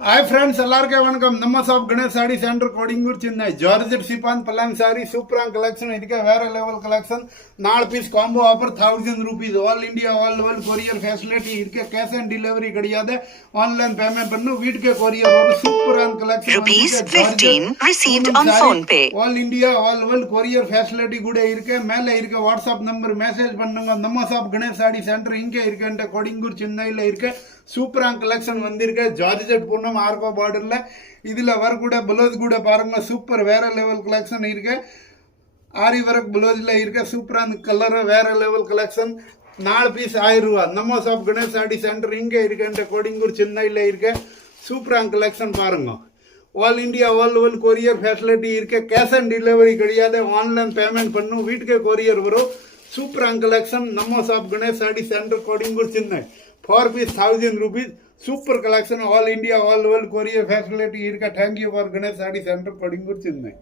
Hi friends எல்லாருக்கும் வணக்கம் நம்ம shop Ganesh sari centre Kodungaiyur Chennai georgette chiffon பலாங் சாரி சூப்பரான கலெக்ஷன் இருக்கு வேற level collection 4 piece combo offer 1000 rupees all India all world courier facility இருக்கு கேஷ் ஆன் டெலிவரி கிடையாது ஆன்லைன் பேமெண்ட் பண்ணு வீட்டுக்கு கொரியர் வரும் சூப்பரான collection rupees 15 received on phone pay all India all world courier facility கூட இருக்கு மேல இருக்க வாட்ஸ்அப் நம்பர் மெசேஜ் பண்ணுங்க நம்ம ஷாப் கணேஷ் சாரி சென்டர் இங்க இருக்குன்ற கோடிங்கூர் சென்னையில இருக்கு சூப்பரான கலெக்ஷன் வந்திருக்கு ஜார்ஜெட் பூர்ணம் ஆர்கோ பார்டர்ல இதுல வரக்கூட பிளவுஸ் கூட பாருங்க சூப்பர் வேற லெவல் கலெக்ஷன் இருக்கு ஆரி ஒர்க் பிளவுஸ்ல இருக்க சூப்பரான கலர் வேற லெவல் கலெக்ஷன் 4 பீஸ் 1000 ரூபாய் நம்ம ஷாப் கணேஷ் சாரி சென்டர் இங்க இருக்குன்ற கோடிங்கூர் சென்னையில இருக்க சூப்பரான கலெக்ஷன் பாருங்க all India all world courier facility இருக்கு கேஷ் ஆன் டெலிவரி கிடையாது ஆன்லைன் பேமெண்ட் பண்ணும் வீட்டுக்கு கொரியர் வரும் சூப்பரான கலெக்ஷன் நம்ம shop Ganesh sari centre Kodungaiyur Chennai 4 piece 1000 rupees super collection all India all world courier facility irka thank you for Ganesh Sari Center Kodingur Chennai.